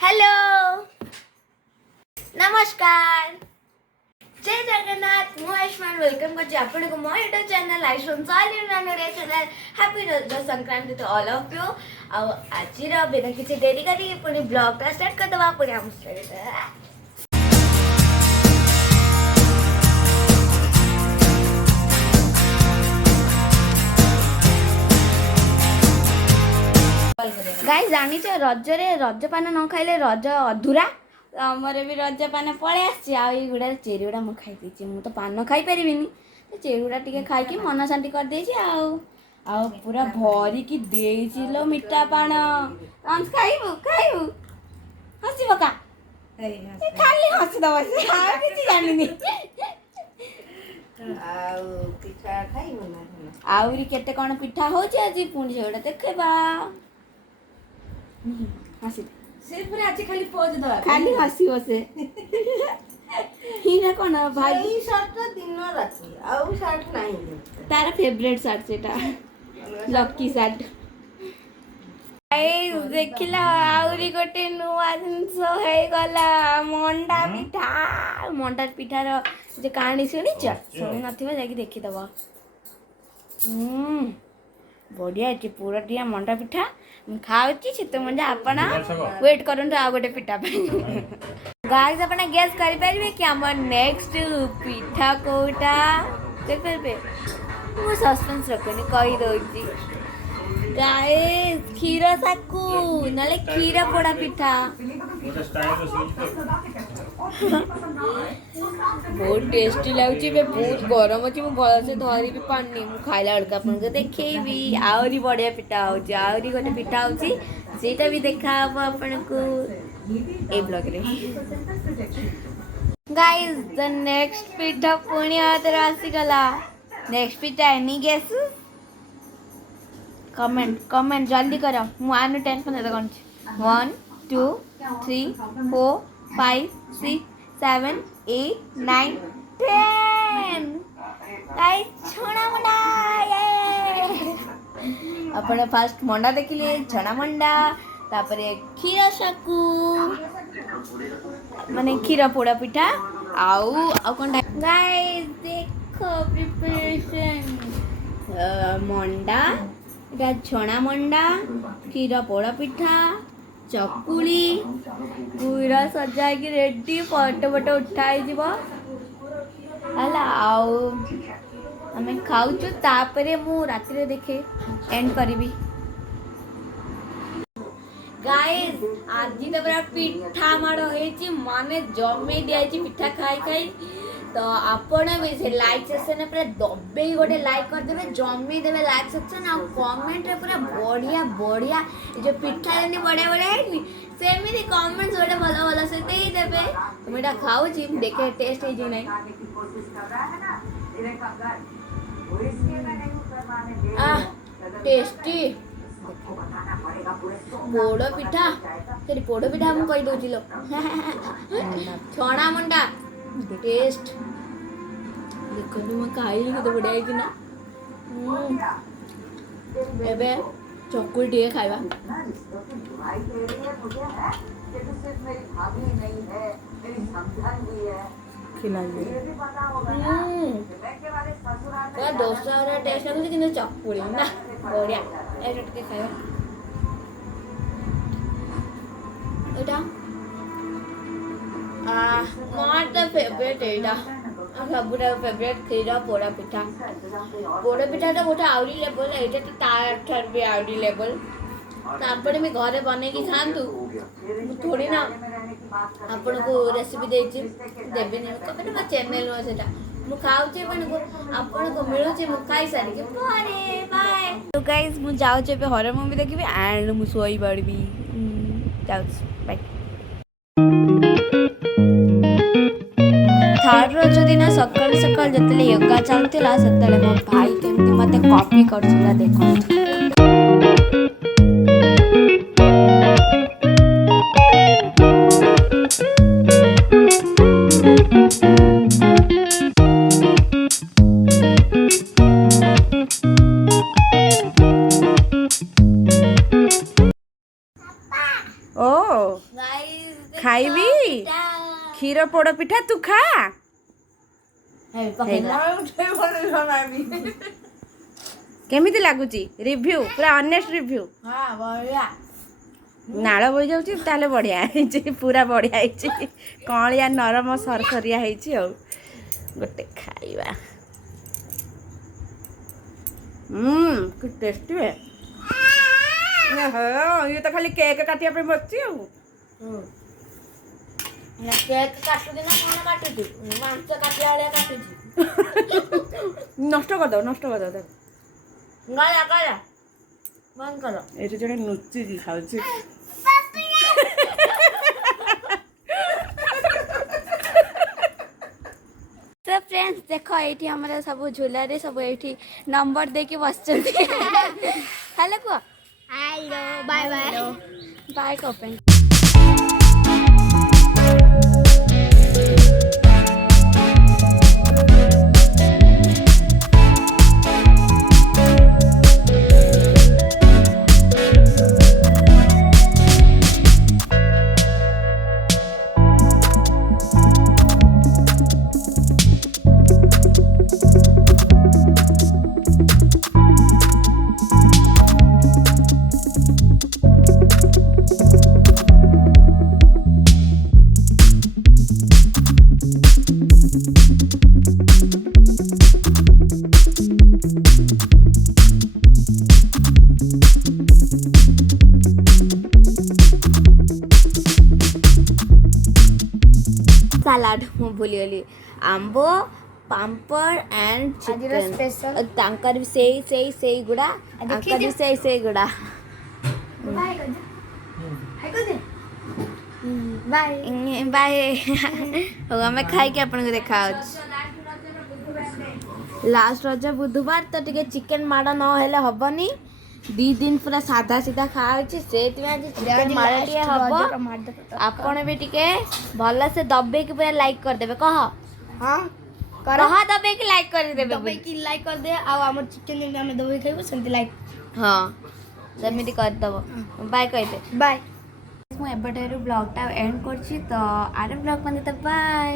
Hello नमस्कार जय जगन्नाथ मु आयुष्मान वेलकम कर आपण को मो यूट्यूब चैनल आयुष्मान साली नोडिया channel happy Raja Sankranti to all of you आज बिना किसी देरी करी पुणी ब्लॉग टा स्टार्ट कर दवा पुणी हम गाइस जानी रजरे रजपान न खाइले रज अधूरा आमर भी रजपान पड़े आसगुड़ा चेरी गुड़ा मुझे खाई मु तो पान खाई पारि चेरी गुड़ा खाई मन शांति कर पूरा भरिकी लो मिठा पान खाइबू खाइबू हसी पका खाली हसी दब कि जानी आहरी केते कौन पिठा हो आज पुणी से देखा हसी से पूरा आज खाली पोज दवा खाली हसी बसे हीरा कोन भाई शर्ट दिन राती आउ शर्ट नाही तार फेवरेट शर्ट सेटा लकी शर्ट ए देखिला आउरी गोटे नुवा जिंस हे गला मंडा पिठा रो जे कहानी सुनी नथिबा जाकी देखि दबा बढ़िया पूरा टिया मंडा पिठा खाऊची शीत म्हणजे आपण वेट करून आ गोटे पिठा गाइस आपण गेस करि परिबे कि हमर नेक्स्ट पिठा कोटा देख परिबे मु सस्पेंस रखनी कहि दोची गाइस खीर साकू नले खीर पोड़ा पिठा बहुत टेस्टी लाଗୁଛି बे बहुत गरम अछि मु भल से धरि भी पानी मु खाइला हल्का अपन के देखैबी आउरी बढ़िया पिठा होची आउरी गोटे पिठा होची सेटा भी देखा अपन को ए ब्लॉग रे गाइस द नेक्स्ट पिठा पुणी आदर आसी गला नेक्स्ट पिठा एनी गेस कमेंट जल्दी करो मु आनु 10 15 कौन 1 2 3 4 5 6 7 8 9 10 गाइस छोड़ा मंडा अपन फास्ट मंडा देखिले छणा मंडा तापरे खीर साकू माने खीर पोड़ा पिठा आउ कोन गाइस देखो प्रिपरेशन मंडा इटा छणा मंडा खीर पोड़ा पिठा चकुली पूरा सजा कि रेडी फोटो फोटो उठाई जीव हला आउ हमें खाऊचु तापरे मु राति रे देखे एंड करिबी गाइस आज तो पूरा पिठा माड़ होइची माने जमे दियाची पिठा खाई खाई तो आपण भी से लाइक सेक्शन पूरा दबे गोटे लाइक कर देबे जमी देबे लाइक सेक्शन आ कमेंट रे पूरा बढ़िया बढ़िया जो पिठा रेनी बढ़िया बढ़िया है सेमिति कमेंट्स गोटे भलो भलो से दे देबे तुम एटा खाऊ छी देखे टेस्ट हे जी नहीं आ टेस्टी पोड़ो पिठा तेरी पोड़ो पिठा हम कहि दोची लो छणा मंडा टेस्ट देखो तुम खाई के बढ़िया है कि ना एबे चकुल टे खाइबा खिलाइए दोसा रे टेस्ट है कि चकुली ना बढ़िया ए टके खाइबा एटा more the favourite Etah सबुटा favourite खीर पोड़ा पिठा तो गोटे आउरी लेवल एटा तो तार भी आउरी लेवल तापड़े में घरे बने की खातु थोड़ी ना आपण को रेसिपी देछि देबे ने कबे ना चैनल नो सेटा मु खाउचे पण को आपण को मिलुचे मु खाई सारी के बाय बाय तो गाइस मु जाउ छे पे हॉरर मूवी देखबी एंड मु सोई पड़बी जाउ बाय थर्ड रोज दिन सकाल सकाल जिते योगा चलता से मो भाई केमती मत कॉपी करता देखो ଖାଇବି କ୍ଷୀର ପୋଡ଼ ପିଠା ତୁ ଖା କେମିତି ଲାଗୁଛି ରିଭ୍ୟୁ ପୁରା ଅନେଷ୍ଟ ରିଭ୍ୟୁ ନାଳ ବୋହି ଯାଉଛି ତାହେଲେ ବଢ଼ିଆ ହେଇଛି ପୁରା ବଢ଼ିଆ ହେଇଛି କଅଁଳିଆ ନରମ ସରସରିଆ ହେଇଛି ଆଉ ଗୋଟେ ଖାଇବା କି ଟେଷ୍ଟି ଇଏ ତ ଖାଲି କେକ୍ କାଟିବା ପାଇଁ ବସିଛି ଆଉ କେକ୍ କାଟୁଛି ନା କଣ କାଟୁଛି ମାଂସ କାଟିଲା ଭଳିଆ କାଟୁଛି ନଷ୍ଟ କରିଦବ ଗଲା ବନ୍ଦ କର ଏଇଠି ଜଣେ ନୁଚିକି ଖାଉଛି तो फ्रेंड्स देखो ये हमारे सब झूलारे सब ये नंबर दे के बसचंती हेलो को हेलो बाय बाय बाय को फ्रेंड सलाड मु भूली गली आंबो पापड़ एंड चिकन स्पेशल तांकर भी सेई गुड़ा तांकर भी सेई गुड़ा बाय बाय हो हमें खाई के अपन को देखा लास्ट रज बुधवार तो टिके चिकन माड़ न हेले हबनी 2 दिन पूरा सादा सीधा खाऊची से चिकन माड़ टिके हब आपण भी टिके भल से दबे के पूरा लाइक कर देबे कह हां कह दबे के लाइक कर देबे दबे की लाइक कर दे आ हमर चिकन जे हम दबे खाइबो सेंती लाइक हां सेमिति कर दबो बाय कह दे बाय मु एबटेरु ब्लॉग टा एंड करछि तो आरे ब्लॉग माने तो बाय।